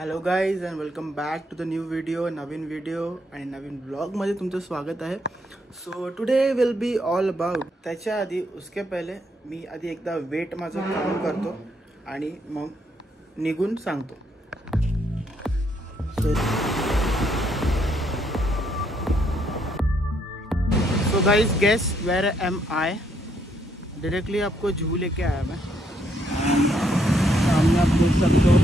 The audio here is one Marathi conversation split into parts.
Hello guys and welcome back to the new video. नवीन व्हिडिओ आणि नवीन ब्लॉगमध्ये तुमचं स्वागत आहे. So today will be all about. त्याच्या आधी उसके पहिले मी आधी एकदा वेट माझं काउंट करतो आणि मग निघून सांगतो. So guys guess where am I. Directly आपको जू लेके आया मैं. सामने आप देख सकते हो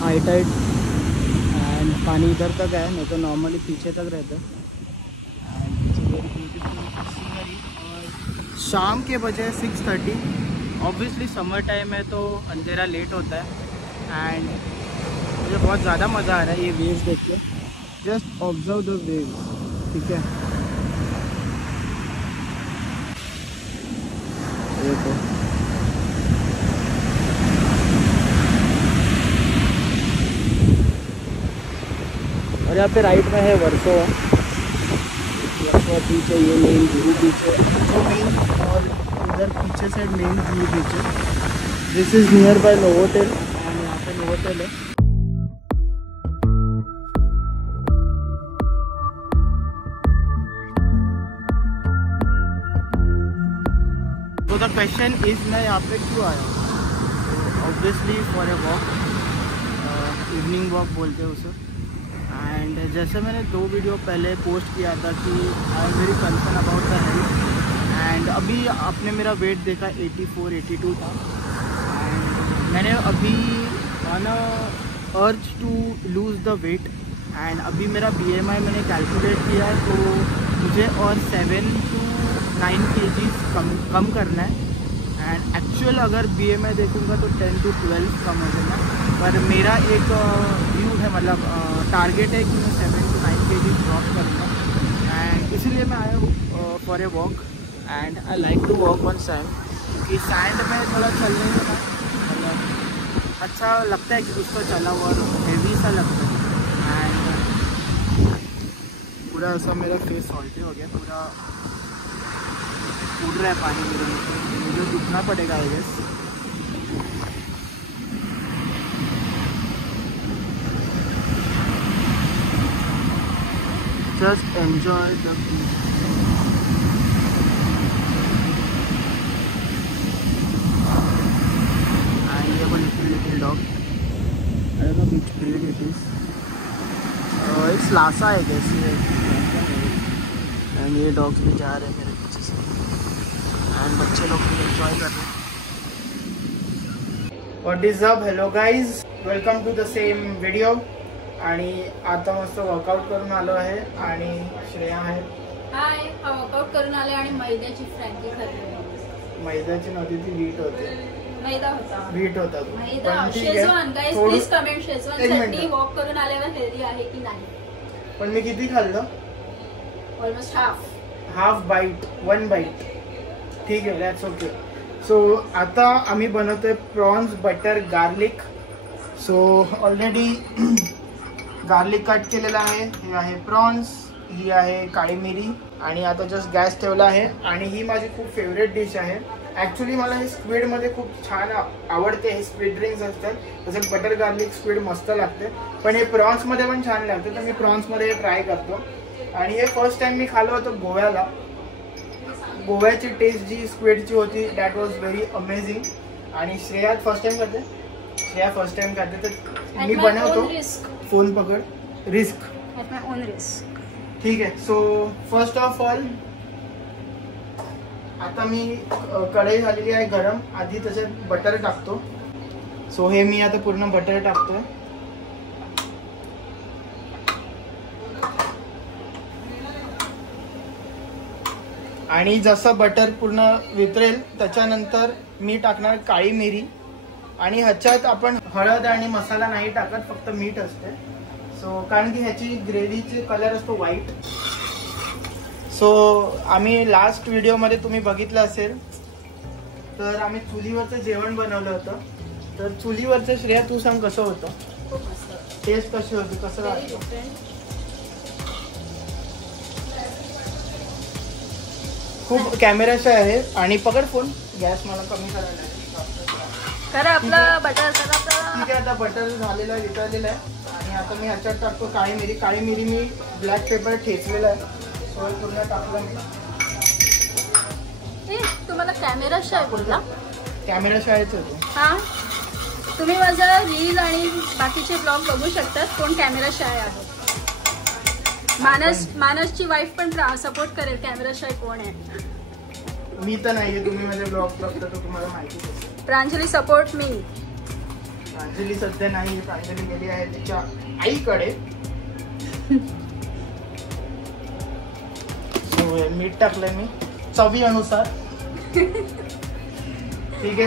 हाई टाइड एंड पानी इधर तक है, नहीं तो नॉर्मली पीछे तक रहता है. शाम के बजे 6:30. ऑब्वियसली समर टाइम है तो अंधेरा लेट होता है एंड मुझे बहुत ज़्यादा मज़ा आ रहा है ये वेव्स देख के. Just observe the waves. ठीक है, देखो और यहाँ पे राइट में है वर्सो बीच है. ये मेन जूहू बीच है और इधर पीछे साइड मेन जूहू बीच है. This is near by Novotel and यहाँ पे नोवोटेल है. तो द क्वेश्चन इज मैं यहाँ पे क्यों आया हूँ. Obviously for a walk, evening walk बोलते हैं उसे. एंड जैसे मैंने 2 वीडियो पहले पोस्ट किया था कि I am very concern about the health. End अभी आपने मेरा वेट देखा 84-82 था. एंड मैंने अभी on urge to lose the weight. And अभी मेरा BMI मैंने कैलकुलेट किया है तो मुझे और 7 to 9 kgs कम करना है. एंड एक्चुअल अगर BMI देखूंगा तो 10 to 12 कम हो जाना है. पर मेरा एक व्यू है, मतलब टारगेट है कि मैं 7 to 9 kg ड्रॉप करूँगा. एंड इसीलिए मैं आया हूँ for a walk. And I like to walk on sand क्योंकि सैंड में थोड़ा चलने में मतलब अच्छा लगता है कि उसको चला हुआ और हेवी सा लगता है. एंड पूरा ऐसा मेरा फेस सॉल्टी हो गया, पूरा उड़ रहा है पानी मेरे नीचे. मुझे रुकना पड़ेगा I guess. Just enjoy the view. And we have a little dog. I don't know which breed it is. It's Lhasa I guess. And ये डॉग्स भी जा रहे हैं मेरे पीछे से. एंड बच्चे लोग भी एंजॉय कर रहे हैं. What is up? Hello guys, welcome to the same video. आणि आता मस्त वर्कआउट करून आलो आहे आणि श्रेया आहे. हाय, हा वर्कआउट करून आले आणि मैद्याची फ्रँकी खाल्ली. मैद्याची नव्हती ती वीट होती. मैदा होता. वीट होता. मैदा. Schezwan guys, please comment Schezwan चटणी वॉक करून आल्यावर हेल्दी आहे की नाही. पण मी किती खाल्लं? Almost half bite, 1 bite. ठीक आहे, दॅट्स ओके. सो आता आम्ही बनवतोय prawns butter garlic. So already garlic cut केलेला आहे. हे आहे प्रॉन्स, ही आहे काळी मिरी आणि आता जस्ट गॅस ठेवला आहे. आणि ही माझी खूप फेवरेट डिश आहे. ॲक्च्युली मला हे स्क्विडमध्ये खूप छान आवडते. हे स्क्विड ड्रिंक्स असतात तसं बटर गार्लिक स्क्विड मस्त लागते. पण हे प्रॉन्समध्ये पण छान लागते तर मी प्रॉन्समध्ये हे ट्राय करतो. आणि हे फर्स्ट टाइम मी खाल्लं होतं गोव्याला. गोव्याची टेस्ट जी स्क्विडची होती दॅट वॉज व्हेरी अमेझिंग. आणि श्रेया फर्स्ट टाइम करते तर मी बनवतो. फोन पकड. Risk at my on risk. ठीक आहे. सो फर्स्ट ऑफ ऑल आता मी कढई झालेली आहे गरम. आधी त्याच्यात बटर टाकतो. सो हे मी आता पूर्ण बटर टाकतोय. आणि जसं बटर पूर्ण वितरेल त्याच्यानंतर मी टाकणार काळी मिरी. आणि ह्याच्यात आपण हळद आणि मसाला नाही टाकत, फक्त मीठ असते. सो कारण की ह्याची ग्रेव्हीची कलर असतो व्हाईट. सो आम्ही लास्ट व्हिडिओमध्ये तुम्ही बघितलं असेल तर आम्ही चुलीवरचं जेवण बनवलं होतं. तर चुलीवरचं श्रेया तू सांग कसं होतं. टेस्ट कशी होती, कसं वाटतं. खूप कॅमेराचे आहे. आणि पकड फोन. गॅस मला कमी करायला आहे. करा आपला बटर करा ठीक आहे. आता बटर झालेलं आहे, वितळलेलं आहे. आणि आता मी ह्याच्यात टाकतो काळी मिरी मी ब्लॅक पेपर ठेचलेलं आहे, सो पूर्ण टाकलं मी. तुम्हाला कॅमेरा शाय बोलला, कॅमेरा शाळेच होतो. हा तुम्ही माझा रील आणि बाकीचे ब्लॉग बघू शकतात. कोण कॅमेरा शाय आहे. मानसची वाईफ पण सपोर्ट करेल. कॅमेरा शाय कोण आहे. मी तर नाहीये, तुम्ही माझे ब्लॉग बघता तर तुम्हाला माहिती आहे. Pranjali support me. प्रांजली सध्या नाही, प्रांजली गेली आहे तिच्या आईकडे. मीठ टाकलंय मी चवी अनुसार. ठीक आहे.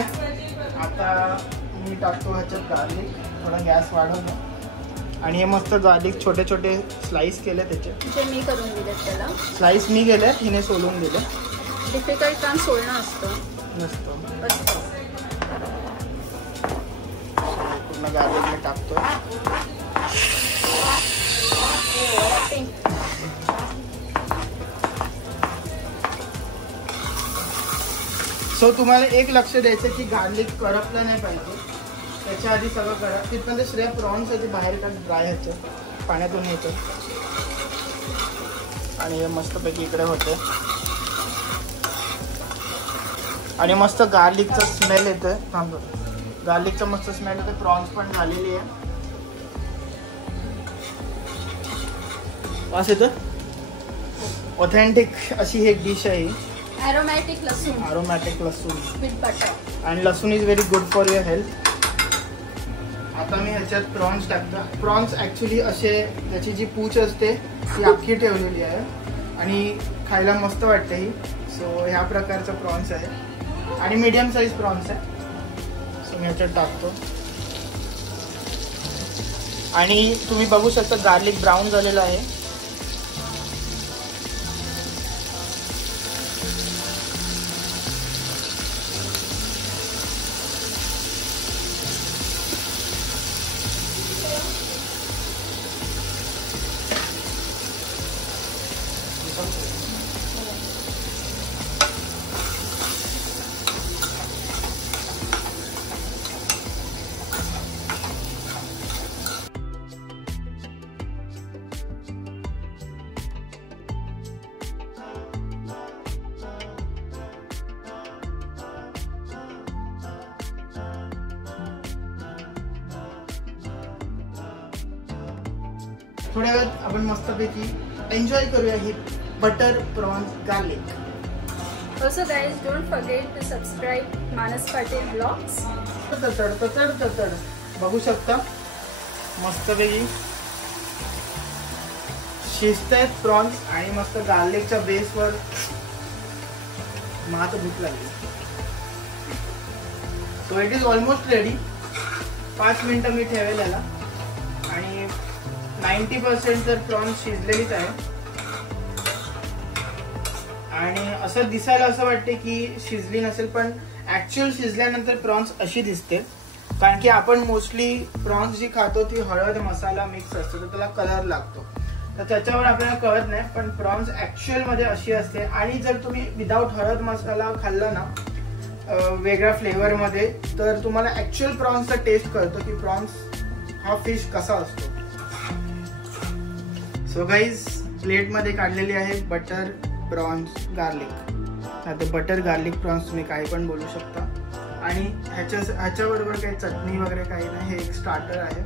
आता मी टाकतो ह्याच्यात गार्लिक. थोडा गॅस वाढवतो. आणि हे मस्त गार्लिक छोटे छोटे स्लाइस केले त्याचे. जे मी करून दिले त्याला स्लाइस मी केले, हिने सोलून दिले. डिफिकल्ट काम सोलणं असतं. नसतं. पूर्ण गार्लिक मी टाकतो. सो तुम्हाला एक लक्ष द्यायचं की गार्लिक करपलं नाही पाहिजे. त्याच्या आधी सगळं करा. तिथपर्यंत श्रेय प्रॉन्स आहे ते बाहेर का ड्राय ह्याचं पाण्यातून येतं. आणि हे मस्तपैकी इकडे होते. आणि मस्त गार्लिकचा स्मेल येतोय. थांबतो. गार्लिकचा मस्त स्मेल येतोय. प्रॉन्स पण झालेली आहे. वास येतो. ऑथेंटिक अशी ही एक डिश आहे. ॲरोमॅटिक लसूण विथ बटर. आणि लसूण is very good for your health. आता मी ह्याच्यात प्रॉन्स टाकतो. प्रॉन्स ॲक्च्युली असे त्याची जी पूच असते ती अख्खी ठेवलेली आहे आणि खायला मस्त वाटते ही. सो ह्या प्रकारचा प्रॉन्स आहे आणि मीडियम साईज प्रॉन्स आहे. सो मी ह्याच्यात टाकतो. आणि तुम्ही बघू शकता गार्लिक ब्राऊन झालेलं आहे. थोड्या वेळात आपण मस्तपैकी एन्जॉय करूया ही butter prawns garlic. Also guys, don't forget to subscribe मानस पाटील ब्लॉग्स. तड बघू शकता मस्तपैकी शिजतायत प्रॉन्स आणि मस्त गार्लिकच्या बेसवर मला भूक लागली. So it is almost ready. 5 मिनिटं मी ठेवेल याला. आणि 90% तर प्रॉन्स शिजलेलीच आहे. आणि असं दिसायला असं वाटते की शिजली नसेल, पण ऍक्च्युअल शिजल्यानंतर प्रॉन्स अशी दिसते. कारण की आपण मोस्टली प्रॉन्स जी खातो ती हळद मसाला मिक्स असतो तर त्याला कलर लागतो, तर त्याच्यावर आपल्याला कळत नाही. पण प्रॉन्स ऍक्च्युअल मध्ये अशी असते. आणि जर तुम्ही विदाऊट हळद मसाला खाल्ला ना वेगळ्या फ्लेवर मध्ये, तर तुम्हाला ऍक्च्युअल प्रॉन्सचा टेस्ट कळतो की प्रॉन्स हा फिश कसा असतो. सो गाईज प्लेट मध्ये काढलेली आहे बटर प्रॉन्स गार्लिक. आता बटर गार्लिक प्रॉन्स तुम्ही काही पण बोलू शकता. आणि ह्याच्याबरोबर काही चटणी वगैरे काही नाही, हे एक स्टार्टर आहे.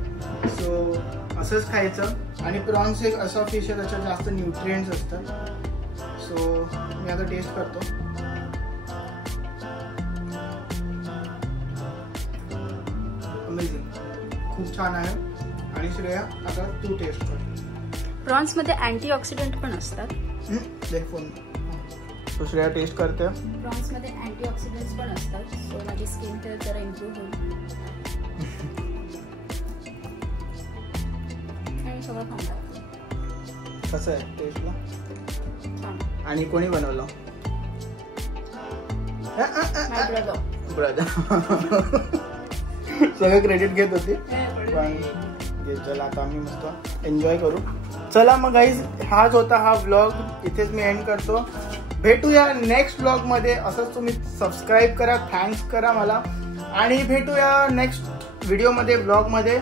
सो असंच खायचं. आणि प्रॉन्स एक असा फिश आहे त्याच्यात जास्त न्यूट्रिएंट्स असतात. सो मी आता टेस्ट करतो. अमेझिंग, खूप छान आहे. आणि श्रेया आता तू टेस्ट कर. प्रॉन्स मध्ये अँटीऑक्सिडंट पण असतात. तो श्रेया टेस्ट करते. प्रॉन्स मध्ये अँटीऑक्सिडंट्स पण असतात. सो माझी स्किन तर जरा इम्प्रूव्ह होईल. आणि सगळं खाणार. कसं आहे टेस्टला? आणि कोणी बनवलं? ब्रदर. सगळं क्रेडिट घेत होती. पण चला आता आम्ही मस्त एन्जॉय करू. चला मग गाईज, हाच होता हा व्लॉग. इथेच मी एंड करतो. भेटूया नेक्स्ट व्लॉग मध्ये. असंच तुम्ही सबस्क्राईब करा, थँक्स करा मला. आणि भेटूया नेक्स्ट व्हिडिओमध्ये, ब्लॉगमध्ये,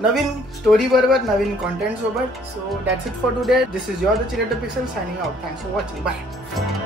नवीन स्टोरी बरोबर, नवीन कॉन्टेंट सोबत. So that's it for today. This is your the चिरेटो pixel signing out. Thanks for watching. Bye.